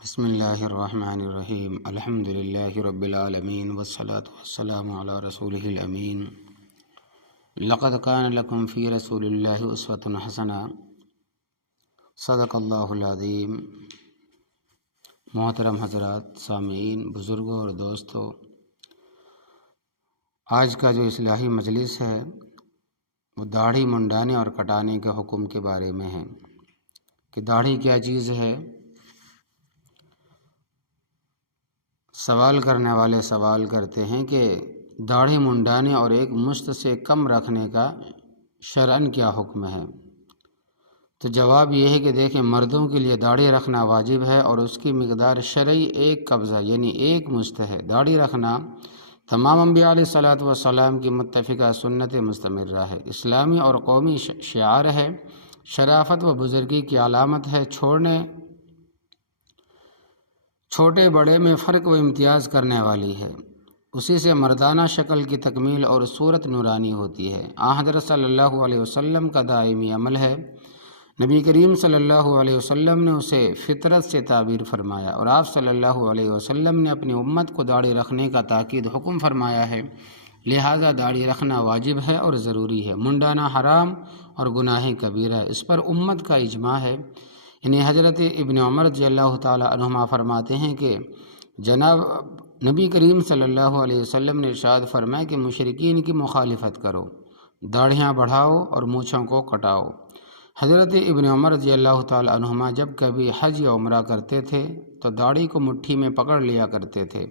بسم اللہ الرحمن الرحیم الحمد للہ رب العالمین والصلاة والسلام علی رسولہ الامین لقد کان لکم فی رسول اللہ اسوۃ حسنہ صدق اللہ العظیم۔ محترم حضرات، سامعین، بزرگوں اور دوستوں، آج کا جو اصلاحی مجلس ہے وہ داڑھی منڈانے اور کٹانے کے حکم کے بارے میں ہے کہ داڑھی کیا چیز ہے۔ سوال کرنے والے سوال کرتے ہیں کہ داڑھی منڈانے اور ایک مشت سے کم رکھنے کا شرعاً کیا حکم ہے؟ تو جواب یہ ہے کہ دیکھیں، مردوں کے لیے داڑھی رکھنا واجب ہے اور اس کی مقدار شرعی ایک قبضہ یعنی ایک مشت ہے۔ داڑھی رکھنا تمام انبیاء علیہ الصلوۃ والسلام کی متفقہ سنت مستمرہ ہے، اسلامی اور قومی شعار ہے، شرافت و بزرگی کی علامت ہے، چھوٹے بڑے میں فرق و امتیاز کرنے والی ہے، اسی سے مردانہ شکل کی تکمیل اور صورت نورانی ہوتی ہے۔ حضرت صلی اللہ علیہ وسلم کا دائمی عمل ہے۔ نبی کریم صلی اللہ علیہ وسلم نے اسے فطرت سے تعبیر فرمایا اور آپ صلی اللہ علیہ وسلم نے اپنی امت کو داڑھی رکھنے کا تاکید حکم فرمایا ہے، لہذا داڑھی رکھنا واجب ہے اور ضروری ہے۔ منڈانا حرام اور گناہ کبیرہ ہے، اس پر امت کا اجماع ہے۔ یعنی حضرت ابن عمر رضی اللہ تعالی عنہما فرماتے ہیں کہ جناب نبی کریم صلی اللہ علیہ وسلم نے ارشاد فرمایا کہ مشرکین کی مخالفت کرو، داڑھیاں بڑھاؤ اور مونچھوں کو کٹاؤ۔ حضرت ابن عمر رضی اللہ تعالی عنہما جب کبھی حج یا عمرہ کرتے تھے تو داڑھی کو مٹھی میں پکڑ لیا کرتے تھے،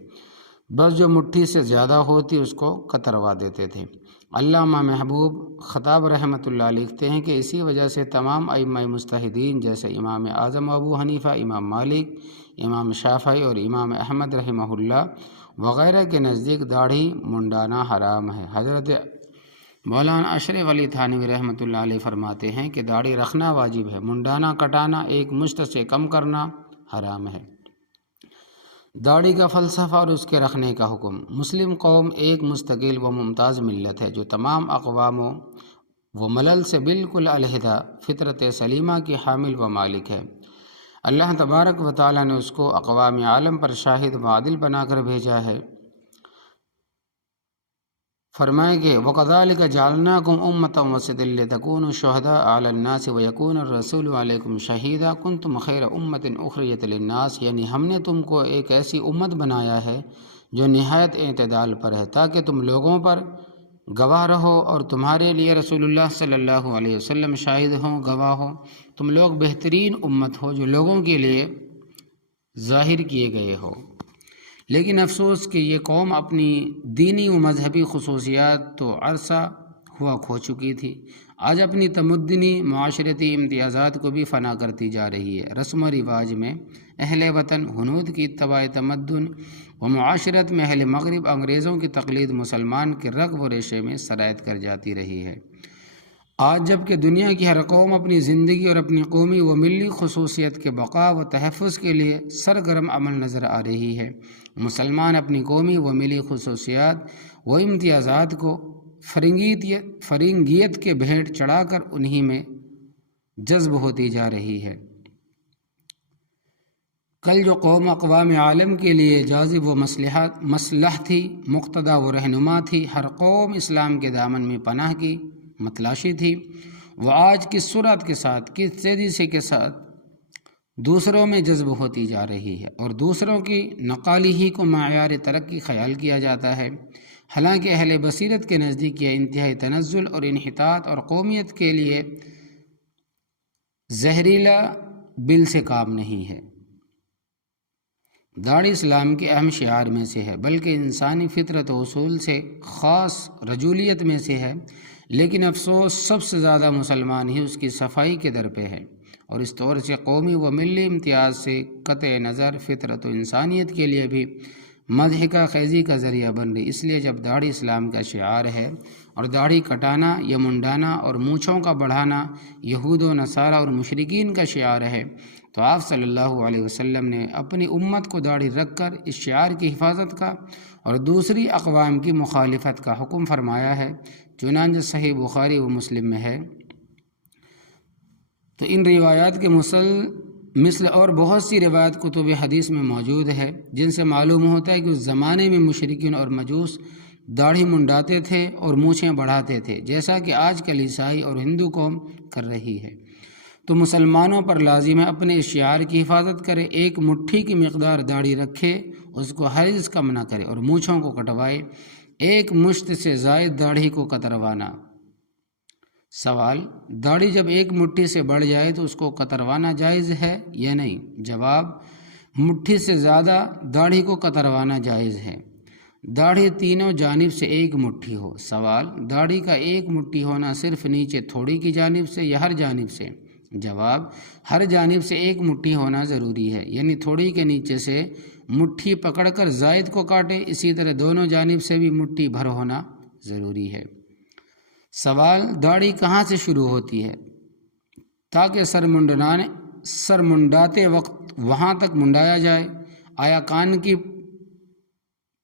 بس جو مٹھی سے زیادہ ہوتی اس کو کتروا دیتے تھے۔ علامہ محبوب خطاب رحمۃ اللہ لکھتے ہیں کہ اسی وجہ سے تمام ائمہ مجتہدین جیسے امام اعظم ابو حنیفہ، امام مالک، امام شافعی اور امام احمد رحمہ اللہ وغیرہ کے نزدیک داڑھی منڈانا حرام ہے۔ حضرت مولانا اشرف علی تھانوی رحمۃ اللہ علیہ فرماتے ہیں کہ داڑھی رکھنا واجب ہے، منڈانا کٹانا ایک مشت سے کم کرنا حرام ہے۔ داڑھی کا فلسفہ اور اس کے رکھنے کا حکم۔ مسلم قوم ایک مستقل و ممتاز ملت ہے جو تمام اقوام و ملل سے بالکل علیحدہ فطرت سلیمہ کی حامل و مالک ہے۔ اللہ تبارک و تعالیٰ نے اس کو اقوام عالم پر شاہد و عادل بنا کر بھیجا ہے۔ فرمائے کہ وَكَذَلِكَ جَعَلْنَاكُمْ أُمَّةً وَسَطًا لِتَكُونُوا شُهَدَاءَ عَلَى النَّاسِ وَيَكُونَ الرَّسُولُ عَلَيْكُمْ شَهِيدًا كُنتُمْ خَيْرَ أُمَّةٍ أُخْرِجَتْ لِلنَّاسِ، یعنی ہم نے تم کو ایک ایسی امت بنایا ہے جو نہایت اعتدال پر ہے تاکہ تم لوگوں پر گواہ رہو اور تمہارے لیے رسول اللہ صلی اللہ علیہ وسلم شاہد ہوں، گواہ ہوں۔ تم لوگ بہترین امت ہو جو لوگوں کے لیے ظاہر کیے گئے ہو۔ لیکن افسوس کہ یہ قوم اپنی دینی و مذہبی خصوصیات تو عرصہ ہوا کھو چکی تھی، آج اپنی تمدنی معاشرتی امتیازات کو بھی فنا کرتی جا رہی ہے۔ رسم و رواج میں اہل وطن، ہنود کی اتباع تمدن و معاشرت میں اہل مغرب، انگریزوں کی تقلید مسلمان کے رگ و ریشے میں سرایت کر جاتی رہی ہے۔ آج جب کہ دنیا کی ہر قوم اپنی زندگی اور اپنی قومی و ملی خصوصیت کے بقا و تحفظ کے لیے سرگرم عمل نظر آ رہی ہے، مسلمان اپنی قومی و ملی خصوصیات و امتیازات کو فرنگیت کے بھیٹ چڑھا کر انہی میں جذب ہوتی جا رہی ہے۔ کل جو قوم اقوام عالم کے لیے جاذب و مصلح تھی، مقتدی و رہنما تھی، ہر قوم اسلام کے دامن میں پناہ کی متلاشی تھی، وہ آج کس سرعت کے ساتھ، کس تیزی کے ساتھ دوسروں میں جذب ہوتی جا رہی ہے اور دوسروں کی نقالی ہی کو معیار ترقی خیال کیا جاتا ہے، حالانکہ اہل بصیرت کے نزدیک یہ انتہائی تنزل اور انحطاط اور قومیت کے لیے زہریلا بل سے کام نہیں ہے۔ داڑھی اسلام کے اہم شعار میں سے ہے، بلکہ انسانی فطرت و اصول سے خاص رجولیت میں سے ہے، لیکن افسوس سب سے زیادہ مسلمان ہی اس کی صفائی کے در پہ ہے اور اس طور سے قومی و ملی امتیاز سے قطع نظر فطرت و انسانیت کے لیے بھی مضحکہ خیزی کا ذریعہ بن رہی۔ اس لیے جب داڑھی اسلام کا شعار ہے اور داڑھی کٹانا یا منڈانا اور مونچھوں کا بڑھانا یہود و نصارہ اور مشرکین کا شعار ہے، تو آپ صلی اللہ علیہ وسلم نے اپنی امت کو داڑھی رکھ کر اس شعار کی حفاظت کا اور دوسری اقوام کی مخالفت کا حکم فرمایا ہے، چنانچہ صحیح بخاری و مسلم میں ہے۔ تو ان روایات کے مثل اور بہت سی روایت کتب حدیث میں موجود ہے جن سے معلوم ہوتا ہے کہ اس زمانے میں مشرکین اور مجوس داڑھی منڈاتے تھے اور مونچھیں بڑھاتے تھے، جیسا کہ آج کل عیسائی اور ہندو قوم کر رہی ہے۔ تو مسلمانوں پر لازم ہے اپنے اس شعار کی حفاظت کرے، ایک مٹھی کی مقدار داڑھی رکھے، اس کو ہرگز کم نہ کرے اور مونچھوں کو کٹوائے، ایک مشت سے زائد داڑھی کو کتروانا۔ سوال: داڑھی جب ایک مٹھی سے بڑھ جائے تو اس کو کتروانا جائز ہے یا نہیں؟ جواب: مٹھی سے زیادہ داڑھی کو کتروانا جائز ہے۔ داڑھی تینوں جانب سے ایک مٹھی ہو۔ سوال: داڑھی کا ایک مٹھی ہونا صرف نیچے تھوڑی کی جانب سے یا ہر جانب سے؟ جواب: ہر جانب سے ایک مٹھی ہونا ضروری ہے، یعنی تھوڑی کے نیچے سے مٹھی پکڑ کر زائد کو کاٹے، اسی طرح دونوں جانب سے بھی مٹھی بھر ہونا ضروری ہے۔ سوال: داڑھی کہاں سے شروع ہوتی ہے تاکہ سر منڈاتے وقت وہاں تک منڈایا جائے؟ آیا کان کی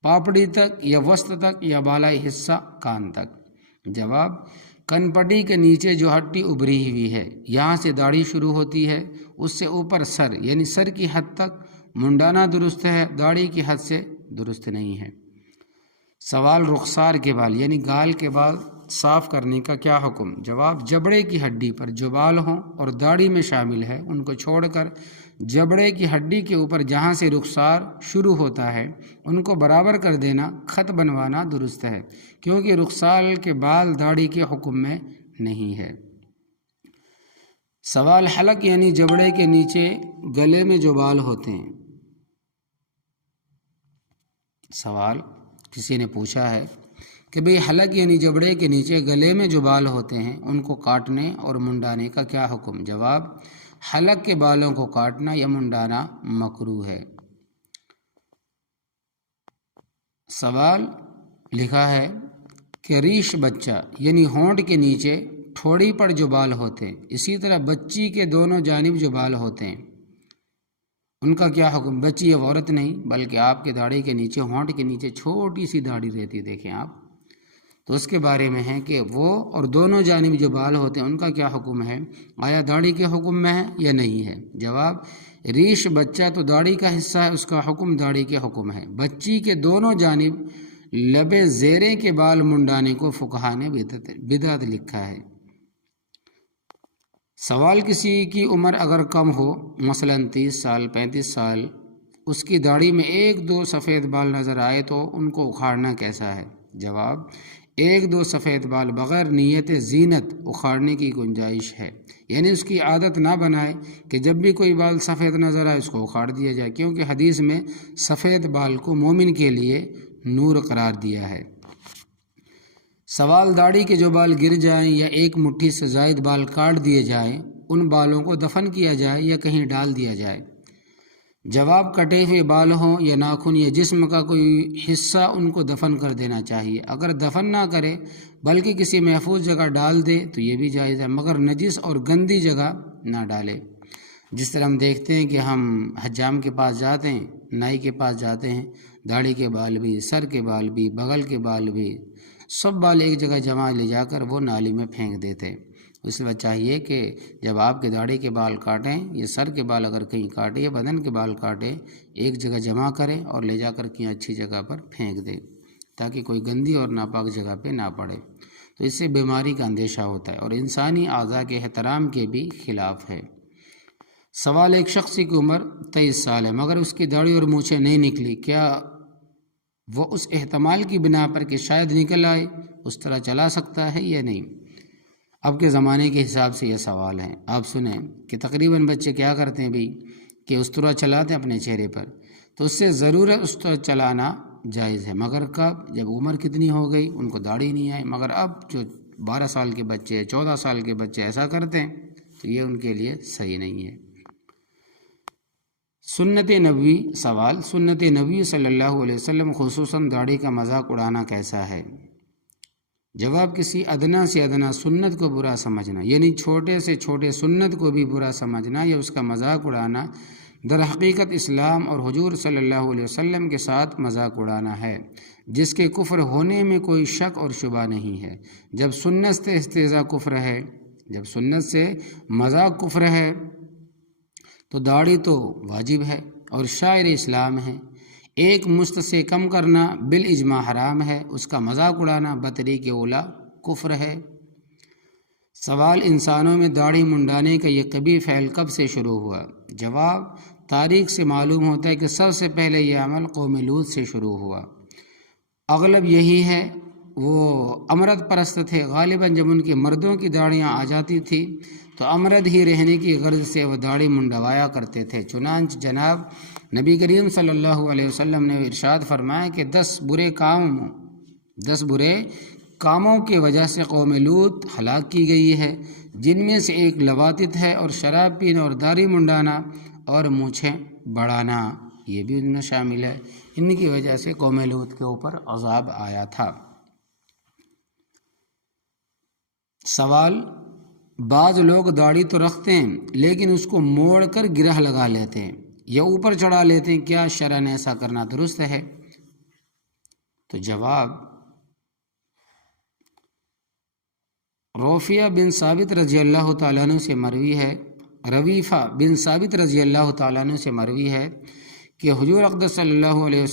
پاپڑی تک یا وسط تک یا بالائی حصہ کان تک؟ جواب: کن پٹی کے نیچے جو ہڈی ابھری ہوئی ہے یہاں سے داڑھی شروع ہوتی ہے، اس سے اوپر سر یعنی سر کی حد تک منڈانا درست ہے، داڑھی کی حد سے درست نہیں ہے۔ سوال: رخسار کے بال یعنی گال کے بال صاف کرنے کا کیا حکم؟ جواب: جبڑے کی ہڈی پر جو بال ہوں اور داڑھی میں شامل ہے ان کو چھوڑ کر جبڑے کی ہڈی کے اوپر جہاں سے رخسار شروع ہوتا ہے ان کو برابر کر دینا، خط بنوانا درست ہے، کیونکہ رخسار کے بال داڑھی کے حکم میں نہیں ہے۔ سوال: حلق یعنی جبڑے کے نیچے گلے میں جو بال ہوتے ہیں۔ سوال: کسی نے پوچھا ہے کہ بھئی حلق یعنی جبڑے کے نیچے گلے میں جو بال ہوتے ہیں ان کو کاٹنے اور منڈانے کا کیا حکم؟ جواب: حلق کے بالوں کو کاٹنا یا منڈانا مکروہ ہے۔ سوال لکھا ہے کہ ریش بچہ یعنی ہونٹ کے نیچے ٹھوڑی پر جو بال ہوتے ہیں، اسی طرح بچی کے دونوں جانب جو بال ہوتے ہیں ان کا کیا حکم؟ بچی اب عورت نہیں بلکہ آپ کے داڑھی کے نیچے ہونٹ کے نیچے چھوٹی سی داڑھی رہتی، دیکھیں آپ، تو اس کے بارے میں ہے کہ وہ اور دونوں جانب جو بال ہوتے ہیں ان کا کیا حکم ہے؟ آیا داڑھی کے حکم میں ہے یا نہیں ہے؟ جواب: ریش بچہ تو داڑھی کا حصہ ہے، اس کا حکم داڑھی کے حکم ہے۔ بچی کے دونوں جانب لبے زیریں کے بال منڈانے کو فقہا نے بدعت لکھا ہے۔ سوال: کسی کی عمر اگر کم ہو، مثلا 30 سال 35 سال، اس کی داڑھی میں ایک دو سفید بال نظر آئے تو ان کو اکھاڑنا کیسا ہے؟ جواب: ایک دو سفید بال بغیر نیت زینت اکھاڑنے کی گنجائش ہے، یعنی اس کی عادت نہ بنائے کہ جب بھی کوئی بال سفید نظر آئے اس کو اکھاڑ دیا جائے، کیونکہ حدیث میں سفید بال کو مومن کے لیے نور قرار دیا ہے۔ سوال: داڑھی کے جو بال گر جائیں یا ایک مٹھی سے زائد بال کاٹ دیے جائیں، ان بالوں کو دفن کیا جائے یا کہیں ڈال دیا جائے؟ جواب: کٹے ہوئے بال ہوں یا ناخن یا جسم کا کوئی حصہ ان کو دفن کر دینا چاہیے۔ اگر دفن نہ کرے بلکہ کسی محفوظ جگہ ڈال دے تو یہ بھی جائز ہے، مگر نجس اور گندی جگہ نہ ڈالے۔ جس طرح ہم دیکھتے ہیں کہ ہم حجام کے پاس جاتے ہیں، نائی کے پاس جاتے ہیں، داڑھی کے بال بھی، سر کے بال بھی، بغل کے بال بھی، سب بال ایک جگہ جمع لے جا کر وہ نالی میں پھینک دیتے ہیں۔ اس لیے چاہیے کہ جب آپ کے داڑھی کے بال کاٹیں یا سر کے بال اگر کہیں کاٹیں یا بدن کے بال کاٹیں، ایک جگہ جمع کریں اور لے جا کر کہیں اچھی جگہ پر پھینک دیں تاکہ کوئی گندی اور ناپاک جگہ پہ نہ پڑے، تو اس سے بیماری کا اندیشہ ہوتا ہے اور انسانی اعضاء کے احترام کے بھی خلاف ہے۔ سوال: ایک شخص کی عمر 23 سال ہے مگر اس کی داڑھی اور مونچھیں نہیں نکلی، کیا وہ اس احتمال کی بنا پر کہ شاید نکل آئے اس طرح چلا سکتا ہے یا نہیں؟ اب کے زمانے کے حساب سے یہ سوال ہے۔ آپ سنیں کہ تقریباً بچے کیا کرتے ہیں بھی کہ استرا چلاتے ہیں اپنے چہرے پر، تو اس سے ضرور ہے استرا چلانا جائز ہے، مگر کب؟ جب عمر کتنی ہو گئی ان کو داڑھی نہیں آئی۔ مگر اب جو 12 سال کے بچے 14 سال کے بچے ایسا کرتے ہیں تو یہ ان کے لیے صحیح نہیں ہے۔ سنت نبوی۔ سوال: سنت نبی صلی اللہ علیہ وسلم خصوصاً داڑھی کا مذاق اڑانا کیسا ہے؟ جواب: کسی ادنا سے ادنا سنت کو برا سمجھنا، یعنی چھوٹے سے چھوٹے سنت کو بھی برا سمجھنا یا اس کا مذاق اڑانا، در حقیقت اسلام اور حضور صلی اللہ علیہ وسلم کے ساتھ مذاق اڑانا ہے، جس کے کفر ہونے میں کوئی شک اور شبہ نہیں ہے۔ جب سنت سے استہزاء کفر ہے، جب سنت سے مذاق کفر ہے تو داڑھی تو واجب ہے اور شاعر اسلام ہے۔ ایک مست سے کم کرنا بالاجماع حرام ہے، اس کا مذاق اڑانا بطریق اولا کفر ہے۔ سوال: انسانوں میں داڑھی منڈانے کا یہ کبھی فعل کب سے شروع ہوا؟ جواب: تاریخ سے معلوم ہوتا ہے کہ سب سے پہلے یہ عمل قوم لوط سے شروع ہوا۔ اغلب یہی ہے، وہ امرد پرست تھے، غالباً جب ان کے مردوں کی داڑیاں آ جاتی تھی تو امرد ہی رہنے کی غرض سے وہ داڑھی منڈوایا کرتے تھے۔ چنانچہ جناب نبی کریم صلی اللہ علیہ وسلم نے ارشاد فرمایا کہ 10 برے کاموں کی وجہ سے قوم لوط ہلاک کی گئی ہے، جن میں سے ایک لواطت ہے، اور شراب پینا اور داڑھی منڈانا اور مونچھیں بڑھانا یہ بھی ان میں شامل ہے۔ ان کی وجہ سے قوم لوط کے اوپر عذاب آیا تھا۔ سوال: بعض لوگ داڑھی تو رکھتے ہیں لیکن اس کو موڑ کر گرہ لگا لیتے ہیں یا اوپر چڑھا لیتے ہیں، کیا شرعاً ایسا کرنا درست ہے؟ تو جواب: روفیہ بن ثابت رضی اللہ تعالیٰ عنہ سے مروی ہے، رویفہ بن ثابت رضی اللہ تعالیٰ عنہ سے مروی ہے کہ حضور اقدس صلی اللہ علیہ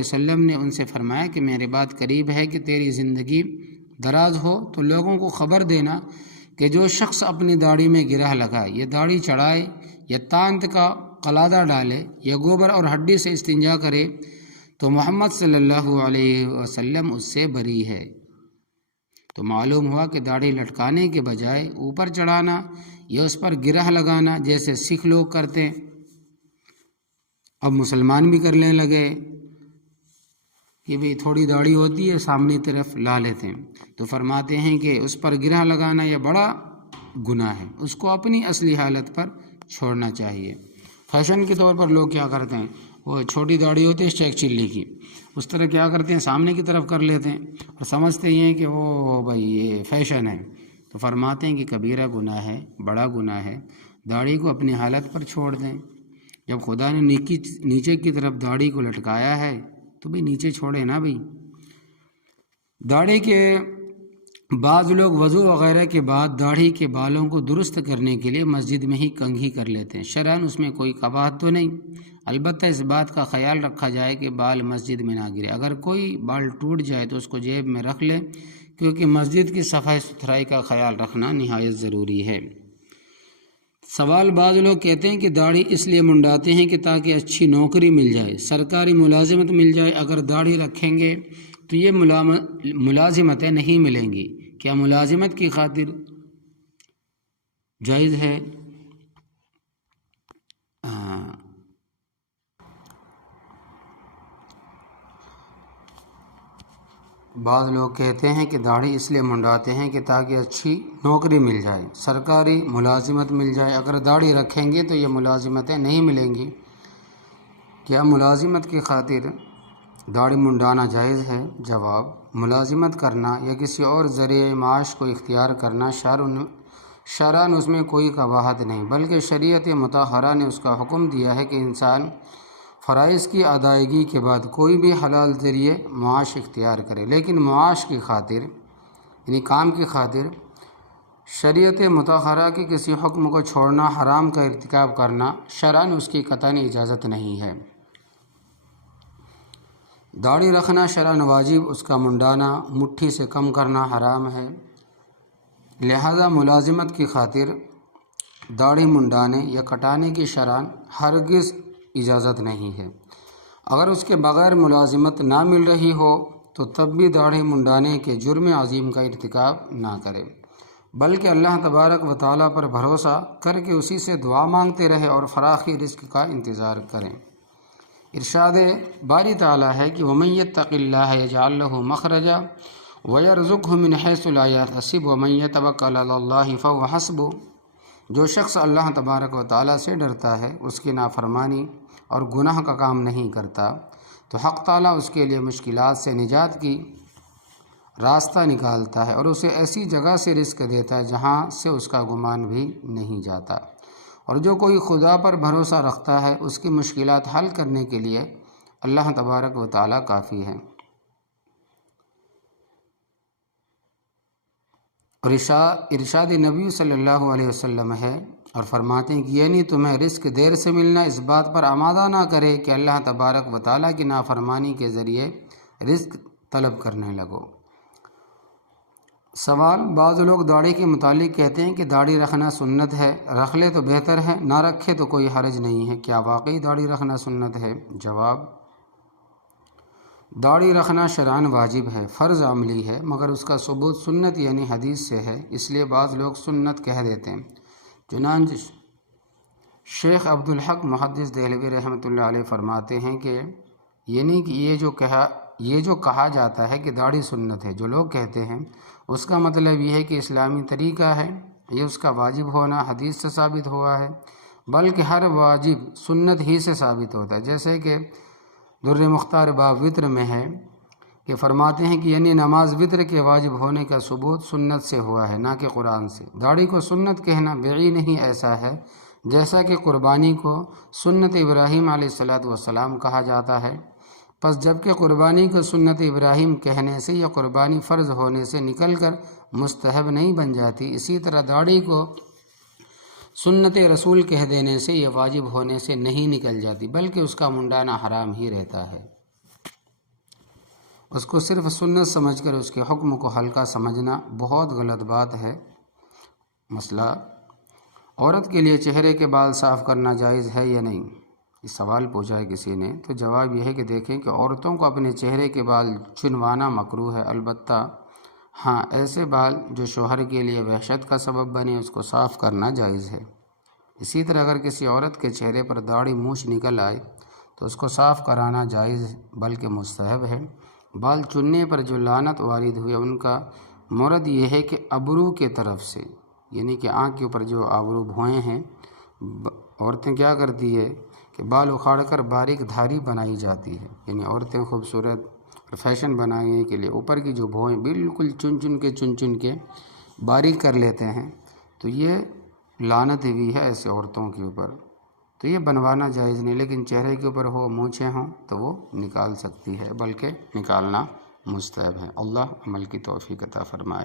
وسلم نے ان سے فرمایا کہ میرے بات قریب ہے کہ تیری زندگی دراز ہو تو لوگوں کو خبر دینا کہ جو شخص اپنی داڑھی میں گرہ لگائے یا داڑھی چڑھائے یا تانت کا قلادہ ڈالے یا گوبر اور ہڈی سے استنجا کرے تو محمد صلی اللہ علیہ وسلم اس سے بری ہے۔ تو معلوم ہوا کہ داڑھی لٹکانے کے بجائے اوپر چڑھانا یا اس پر گرہ لگانا جیسے سکھ لوگ کرتے ہیں، اب مسلمان بھی کرنے لگے کہ بھئی تھوڑی داڑھی ہوتی ہے سامنے طرف لا لیتے ہیں، تو فرماتے ہیں کہ اس پر گرہ لگانا یہ بڑا گناہ ہے، اس کو اپنی اصلی حالت پر چھوڑنا چاہیے۔ فیشن کے طور پر لوگ کیا کرتے ہیں، وہ چھوٹی داڑھی ہوتی ہے چیک چلی کی، اس طرح کیا کرتے ہیں سامنے کی طرف کر لیتے ہیں اور سمجھتے ہیں کہ وہ بھائی یہ فیشن ہے۔ تو فرماتے ہیں کہ کبیرہ گناہ ہے، بڑا گناہ ہے، داڑھی کو اپنی حالت پر چھوڑ دیں۔ جب خدا نے نیچے کی طرف داڑھی کو لٹکایا ہے تو بھی نیچے چھوڑے نا بھئی۔ داڑھی کے بعض لوگ وضو وغیرہ کے بعد داڑھی کے بالوں کو درست کرنے کے لیے مسجد میں ہی کنگھی کر لیتے ہیں، شرعاً اس میں کوئی قباحت تو نہیں، البتہ اس بات کا خیال رکھا جائے کہ بال مسجد میں نہ گرے۔ اگر کوئی بال ٹوٹ جائے تو اس کو جیب میں رکھ لے، کیونکہ مسجد کی صفائی ستھرائی کا خیال رکھنا نہایت ضروری ہے۔ سوال: بعض لوگ کہتے ہیں کہ داڑھی اس لیے منڈاتے ہیں کہ تاکہ اچھی نوکری مل جائے، سرکاری ملازمت مل جائے، اگر داڑھی رکھیں گے تو یہ ملازمتیں نہیں ملیں گی، کیا ملازمت کی خاطر جائز ہے؟ بعض لوگ کہتے ہیں کہ داڑھی اس لیے منڈاتے ہیں کہ تاکہ اچھی نوکری مل جائے، سرکاری ملازمت مل جائے، اگر داڑھی رکھیں گے تو یہ ملازمتیں نہیں ملیں گی، کیا ملازمت کی خاطر داڑھی منڈانا جائز ہے؟ جواب: ملازمت کرنا یا کسی اور ذریعہ معاش کو اختیار کرنا شرعاً اس میں کوئی قباحت نہیں، بلکہ شریعت مطہرہ نے اس کا حکم دیا ہے کہ انسان فرائض کی ادائیگی کے بعد کوئی بھی حلال ذریعے معاش اختیار کرے، لیکن معاش کی خاطر یعنی کام کی خاطر شریعت مطہرہ کے کسی حکم کو چھوڑنا، حرام کا ارتکاب کرنا شرعاً اس کی قطعاً اجازت نہیں ہے۔ داڑھی رکھنا شرعاً واجب، اس کا منڈانا، مٹھی سے کم کرنا حرام ہے، لہذا ملازمت کی خاطر داڑھی منڈانے یا کٹانے کی شرعاً ہرگز اجازت نہیں ہے۔ اگر اس کے بغیر ملازمت نہ مل رہی ہو تو تب بھی داڑھی منڈانے کے جرم عظیم کا ارتکاب نہ کرے، بلکہ اللہ تبارک و تعالیٰ پر بھروسہ کر کے اسی سے دعا مانگتے رہے اور فراخی رزق کا انتظار کریں۔ ارشاد باری تعالیٰ ہے کہ وَمَن يَتَّقِ اللَّهَ يَجْعَل لَّهُ مَخْرَجًا وَيَرْزُقْهُ مِنْ حَيْثُ لَا يَحْتَسِبُ وَمَن يَتَوَكَّلْ عَلَى اللَّهِ فَهُوَ حَسْبُهُ۔ جو شخص اللہ تبارک و تعالیٰ سے ڈرتا ہے، اس کی نافرمانی اور گناہ کا کام نہیں کرتا، تو حق تعالیٰ اس کے لیے مشکلات سے نجات کی راستہ نکالتا ہے اور اسے ایسی جگہ سے رزق دیتا ہے جہاں سے اس کا گمان بھی نہیں جاتا، اور جو کوئی خدا پر بھروسہ رکھتا ہے اس کی مشکلات حل کرنے کے لیے اللہ تبارک و تعالیٰ کافی ہے۔ اور ارشاد نبی صلی اللہ علیہ وسلم ہے اور فرماتے ہیں کہ یعنی تمہیں رزق دیر سے ملنا اس بات پر آمادہ نہ کرے کہ اللہ تبارک و تعالیٰ کی نافرمانی کے ذریعے رزق طلب کرنے لگو۔ سوال، بعض لوگ داڑھی کے متعلق کہتے ہیں کہ داڑھی رکھنا سنت ہے، رکھ لے تو بہتر ہے، نہ رکھے تو کوئی حرج نہیں ہے، کیا واقعی داڑھی رکھنا سنت ہے؟ جواب، داڑھی رکھنا شرعاً واجب ہے، فرض عملی ہے، مگر اس کا ثبوت سنت یعنی حدیث سے ہے، اس لیے بعض لوگ سنت کہہ دیتے ہیں۔ چنانچہ شیخ عبدالحق محدث دہلوی رحمۃ اللہ علیہ فرماتے ہیں کہ یعنی کہ یہ جو کہا جاتا ہے کہ داڑھی سنت ہے، جو لوگ کہتے ہیں اس کا مطلب یہ ہے کہ اسلامی طریقہ ہے، یہ اس کا واجب ہونا حدیث سے ثابت ہوا ہے، بلکہ ہر واجب سنت ہی سے ثابت ہوتا ہے، جیسے کہ در مختار باب وطر میں ہے کہ فرماتے ہیں کہ یعنی نماز وطر کے واجب ہونے کا ثبوت سنت سے ہوا ہے، نہ کہ قرآن سے۔ داڑھی کو سنت کہنا بعید نہیں ایسا ہے جیسا کہ قربانی کو سنت ابراہیم علیہ السلام کہا جاتا ہے، پس جب کہ قربانی کو سنت ابراہیم کہنے سے یا قربانی فرض ہونے سے نکل کر مستحب نہیں بن جاتی، اسی طرح داڑھی کو سنت رسول کہہ دینے سے یہ واجب ہونے سے نہیں نکل جاتی، بلکہ اس کا منڈانا حرام ہی رہتا ہے۔ اس کو صرف سنت سمجھ کر اس کے حکم کو ہلکا سمجھنا بہت غلط بات ہے۔ مسئلہ، عورت کے لیے چہرے کے بال صاف کرنا جائز ہے یا نہیں؟ یہ سوال پوچھا ہے کسی نے، تو جواب یہ ہے کہ دیکھیں کہ عورتوں کو اپنے چہرے کے بال چنوانا مکروہ ہے، البتہ ہاں ایسے بال جو شوہر کے لیے وحشت کا سبب بنے اس کو صاف کرنا جائز ہے۔ اسی طرح اگر کسی عورت کے چہرے پر داڑھی مونچھ نکل آئے تو اس کو صاف کرانا جائز بلکہ مستحب ہے۔ بال چننے پر جو لعنت وارد ہوئی ان کا مورد یہ ہے کہ ابرو کے طرف سے، یعنی کہ آنکھ کے اوپر جو آبرو بھوئیں ہیں، عورتیں کیا کرتی ہے کہ بال اکھاڑ کر باریک دھاری بنائی جاتی ہے، یعنی عورتیں خوبصورت اور فیشن بنانے کے لیے اوپر کی جو بھوئیں بالکل چن چن کے باریک کر لیتے ہیں، تو یہ لعنت ہوئی ہے ایسے عورتوں کے اوپر، تو یہ بنوانا جائز نہیں، لیکن چہرے کے اوپر ہو مونچھیں ہوں تو وہ نکال سکتی ہے، بلکہ نکالنا مستحب ہے۔ اللہ عمل کی توفیق عطا فرمائے۔